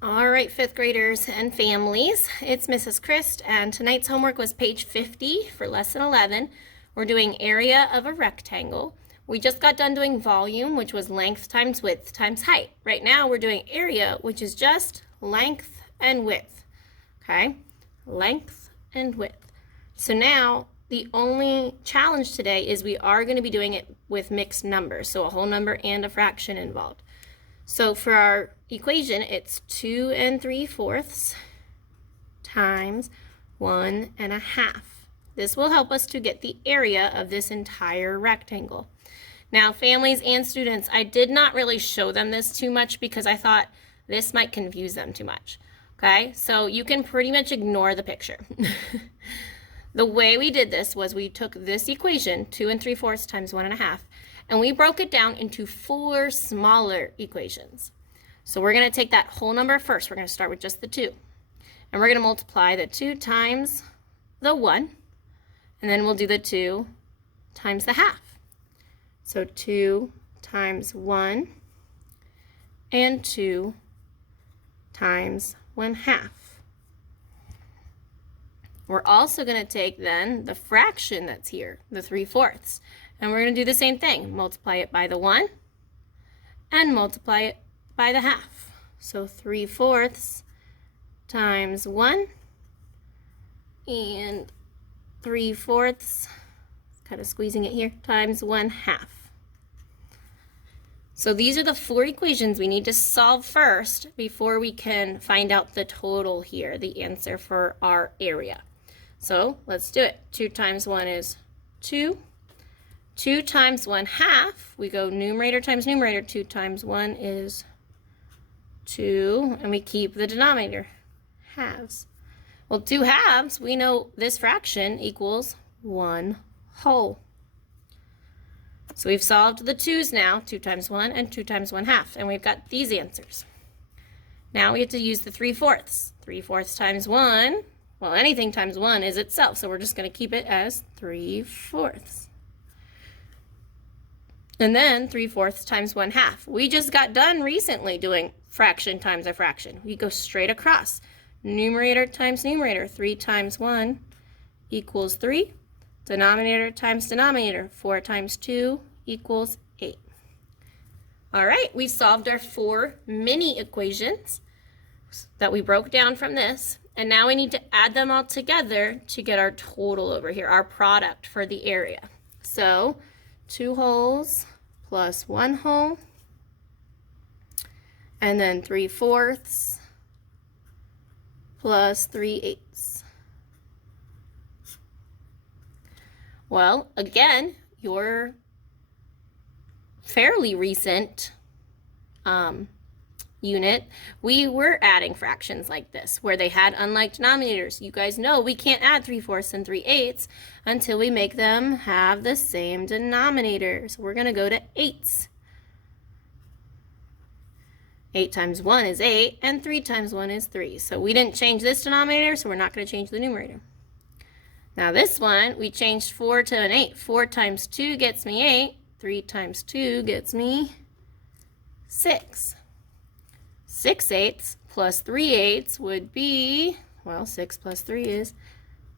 All right, fifth graders and families, it's Mrs. Christ, and tonight's homework was page 50 for lesson 11. We're doing area of a rectangle. We just got done doing volume, which was length times width times height. Right now we're doing area, which is just length and width, okay? Length and width. So now the only challenge today is we are going to be doing it with mixed numbers, so a whole number and a fraction involved. So for our equation, it's 2 3/4 times 1 1/2. This will help us to get the area of this entire rectangle. Now, families and students, I did not really show them this too much because I thought this might confuse them too much. Okay, so you can pretty much ignore the picture. The way we did this was we took this equation, 2 3/4 times 1 1/2, and we broke it down into 4 smaller equations. So we're going to take that whole number first. We're going to start with just the 2. And we're going to multiply the 2 times the 1. And then we'll do the 2 times the half. So 2 times 1 and 2 times 1/2. We're also going to take then the fraction that's here, the 3/4. And we're going to do the same thing. Multiply it by the 1 and multiply it by the half. So 3/4 times 1 and 3/4, kind of squeezing it here, times 1/2. So these are the 4 equations we need to solve first before we can find out the total here, the answer for our area. So let's do it. 2 times 1 is 2. 2 times 1/2, we go numerator times numerator. 2 times 1 is 2, and we keep the denominator, halves. Well, 2 halves, we know this fraction equals 1 whole. So we've solved the 2's now, 2 times 1 and 2 times 1/2, and we've got these answers. Now we have to use the 3/4. 3/4 times 1, well, anything times 1 is itself, so we're just going to keep it as 3/4. And then 3/4 times 1/2. We just got done recently doing fraction times a fraction. We go straight across. Numerator times numerator. 3 times 1 equals 3. Denominator times denominator. 4 times 2 equals 8. All right, we solved our 4 mini equations that we broke down from this. And now we need to add them all together to get our total over here, our product for the area. So 2 wholes plus 1 whole, and then 3/4 plus 3/8. Well, again, your fairly recent unit, we were adding fractions like this where they had unlike denominators. You guys know we can't add 3/4 and 3/8 until we make them have the same denominator. So we're going to go to 8s. 8 times 1 is 8, and 3 times 1 is 3. So we didn't change this denominator, so we're not going to change the numerator. Now this one, we changed 4 to an 8. 4 times 2 gets me 8. 3 times 2 gets me 6. 6/8 plus 3/8 would be, well, 6 plus 3 is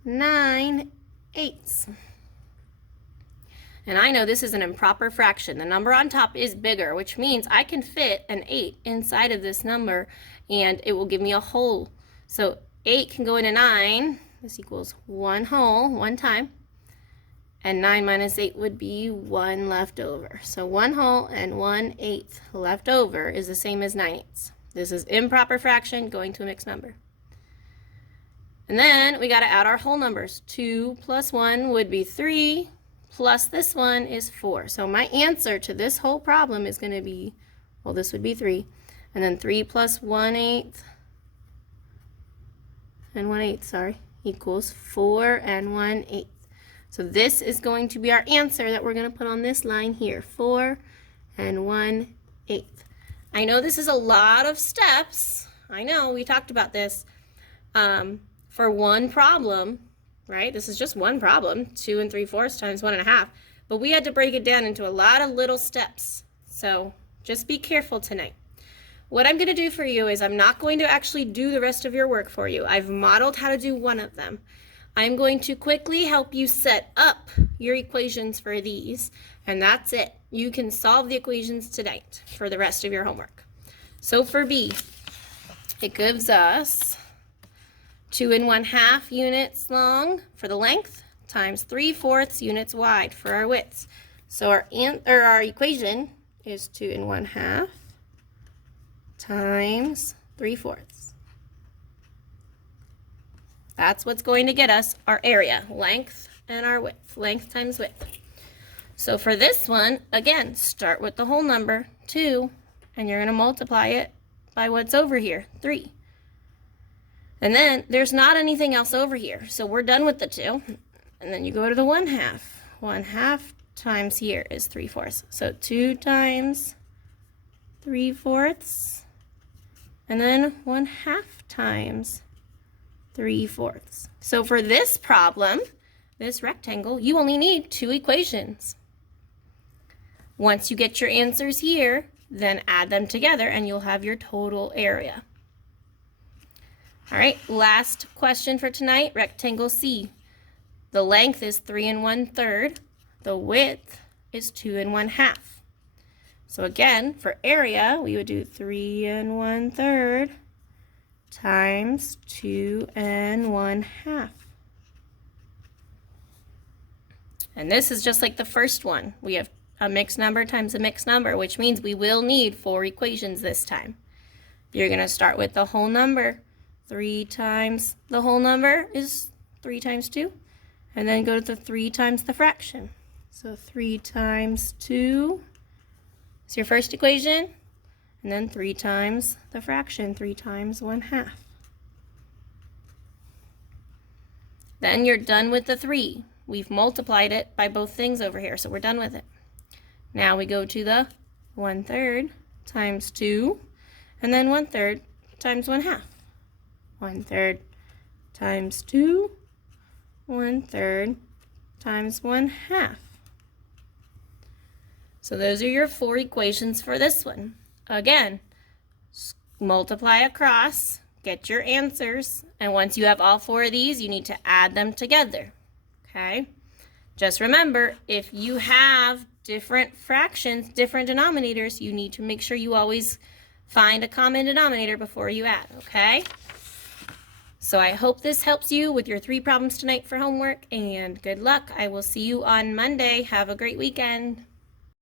9/8. And I know this is an improper fraction. The number on top is bigger, which means I can fit an 8 inside of this number, and it will give me a whole. So 8 can go into 9. This equals 1 whole, 1 time. And 9 minus 8 would be 1 left over. So 1 whole and 1/8 left over is the same as 9/8. This is improper fraction going to a mixed number. And then we got to add our whole numbers. 2 plus 1 would be 3, plus this one is 4. So my answer to this whole problem is going to be, well, this would be 3. And then 3 plus 1/8 and 1/8, sorry, equals 4 and 1/8. So this is going to be our answer that we're going to put on this line here, 4 and 1/8. I know this is a lot of steps. I know, we talked about this for one problem, right? This is just one problem, 2 3/4 times 1 1/2. But we had to break it down into a lot of little steps. So just be careful tonight. what I'm going to do for you is I'm not going to actually do the rest of your work for you. I've modeled how to do one of them. I'm going to quickly help you set up your equations for these, and that's it. You can solve the equations tonight for the rest of your homework. So for B, it gives us 2 1/2 units long for the length times 3/4 units wide for our widths. So our equation is 2 1/2 times 3/4. That's what's going to get us our area, length and our width, length times width. So for this one, again, start with the whole number, 2, and you're going to multiply it by what's over here, 3. And then there's not anything else over here, so we're done with the 2. And then you go to the 1/2. 1/2 times here is 3/4. So 2 times 3/4, and then 1/2 times 3/4. So for this problem, this rectangle, you only need 2 equations. Once you get your answers here, then add them together and you'll have your total area. All right, last question for tonight, rectangle C. The length is 3 1/3. The width is 2 1/2. So again, for area, we would do 3 1/3 times 2 1/2. And this is just like the first one. We have a mixed number times a mixed number, which means we will need 4 equations this time. You're going to start with the whole number. 3 times the whole number is 3 times 2. And then go to the 3 times the fraction. So 3 times 2 is your first equation. And then 3 times the fraction, 3 times 1/2. Then you're done with the 3. We've multiplied it by both things over here, so we're done with it. Now we go to the 1/3 times 2, and then 1/3 times 1/2. 1/3 times 2, 1/3 times 1/2. So those are your 4 equations for this one. Again, multiply across, get your answers, and once you have all 4 of these, you need to add them together. Okay? Just remember, if you have different fractions, different denominators, you need to make sure you always find a common denominator before you add, okay? So I hope this helps you with your 3 problems tonight for homework, and good luck. I will see you on Monday. Have a great weekend.